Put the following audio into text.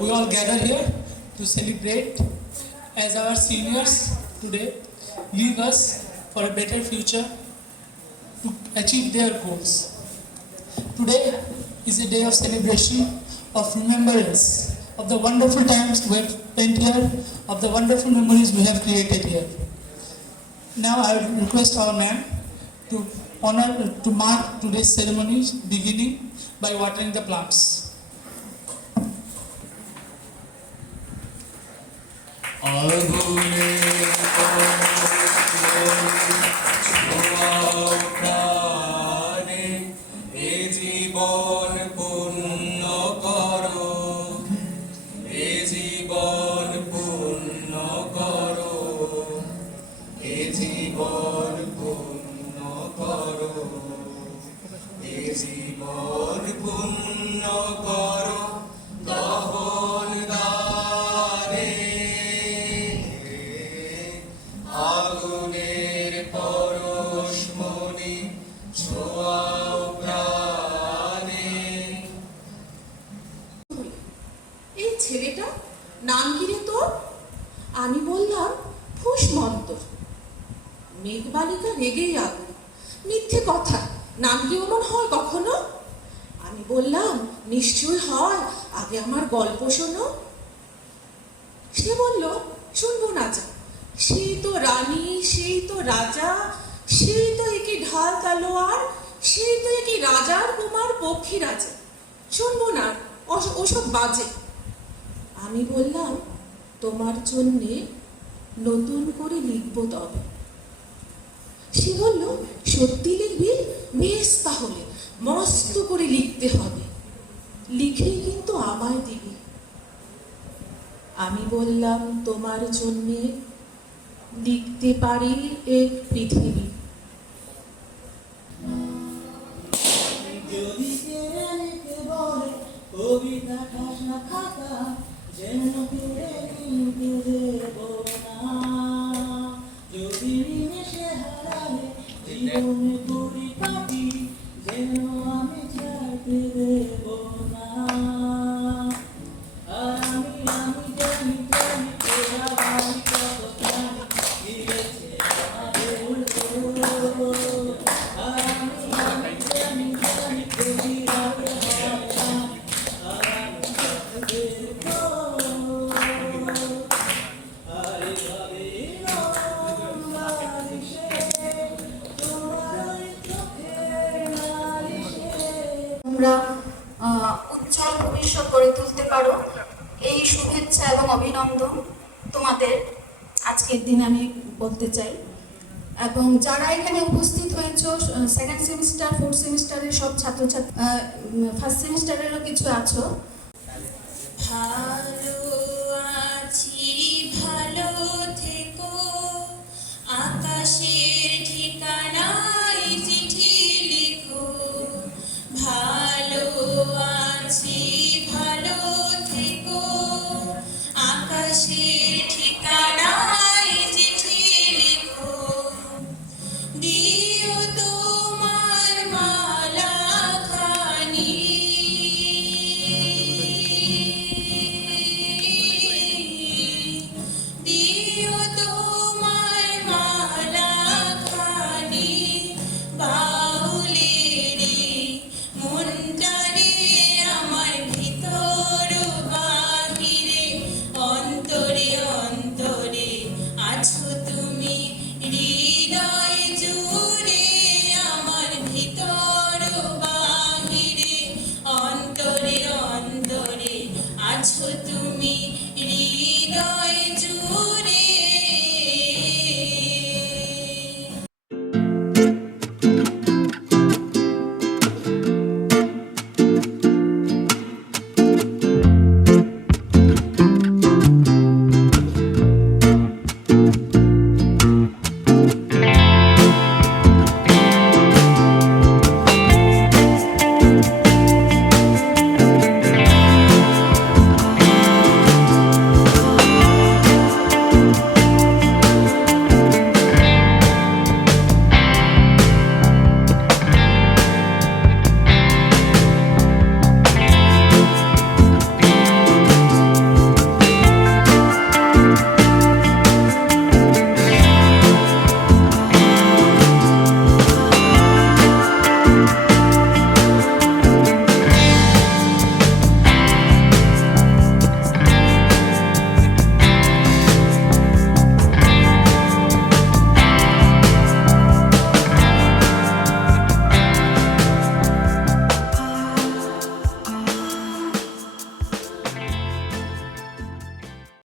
we all gather here to celebrate as our seniors today leave us for a better future to achieve their goals. Today is a day of celebration, of remembrance, of the wonderful times we have spent here, of the wonderful memories we have created here. Now I would request our ma'am to mark today's ceremony beginning by watering the plants. ছেলেটা নাম কি রে তোর? আমি বললাম ফুসমন্ত। মেঘবালিকা রেগেই আগুন, মিথ্যে কথা, নাম কি অমন হয় কখনো? আমি বললাম নিশ্চয় হয়, আগে আমার গল্প শোনো। সে বলল শুনবো না যা, সেই তো রানী, সেই তো রাজা, সেই তো একে ঢাল তালোয়ার, সেই তো একে রাজার কুমার পক্ষী রাজা, শুনবো না, ওসব বাজে। আমি বললাম তোমার জন্যে নতুন করে লিখবো তবে। সে বলল সত্যি লিখবি? বেশ, তাহলে মস্ত করে লিখতে হবে, লিখেই কিন্তু আমায় দিবি। আমি বললাম তোমার জন্যে লিখতে পারি এক পৃথিবী। কবিতা খাসা খাতা যেন ফিরে কিনতে দেব না, যদি নিমেষে হারালে জীবনে পরিপাটি যেন আমি ছাড়তে দেব না। আর আমি জানি জানি তোরা বাড়ি কত জানি দিয়েছে আমাদের আর আমি জানি জানি তোরা উজ্জ্বল ভবিষ্যৎ গড়ে তুলতে পারো, এই শুভেচ্ছা এবং অভিনন্দন তোমাদের আজকের দিন আমি বলতে চাই। এবং যারা এখানে উপস্থিত হয়েছ, সেকেন্ড সেমিস্টার, ফোর্থ সেমিস্টারের সব ছাত্রছাত্রী, ফার্স্ট সেমিস্টারেরও কিছু আছো। ভালো আছি, ভালো থেকো, আকাশের ঠিকানায় চিঠি লিখো। ভালো আছি, ভালো থেকো, আকাশের ঠিকানায় চিঠি লিখো। দিও তোমার মালা খানি, দিও তোমার মালা খানি, বাউলেরে মনটারে আমার ভিতর বাহিরে, অন্তরে অন্তরে আছো তুমি, হৃদয় জুড়ে আমার ভিতর বাহিরে, অন্তরে অন্তরে আছো তুমি।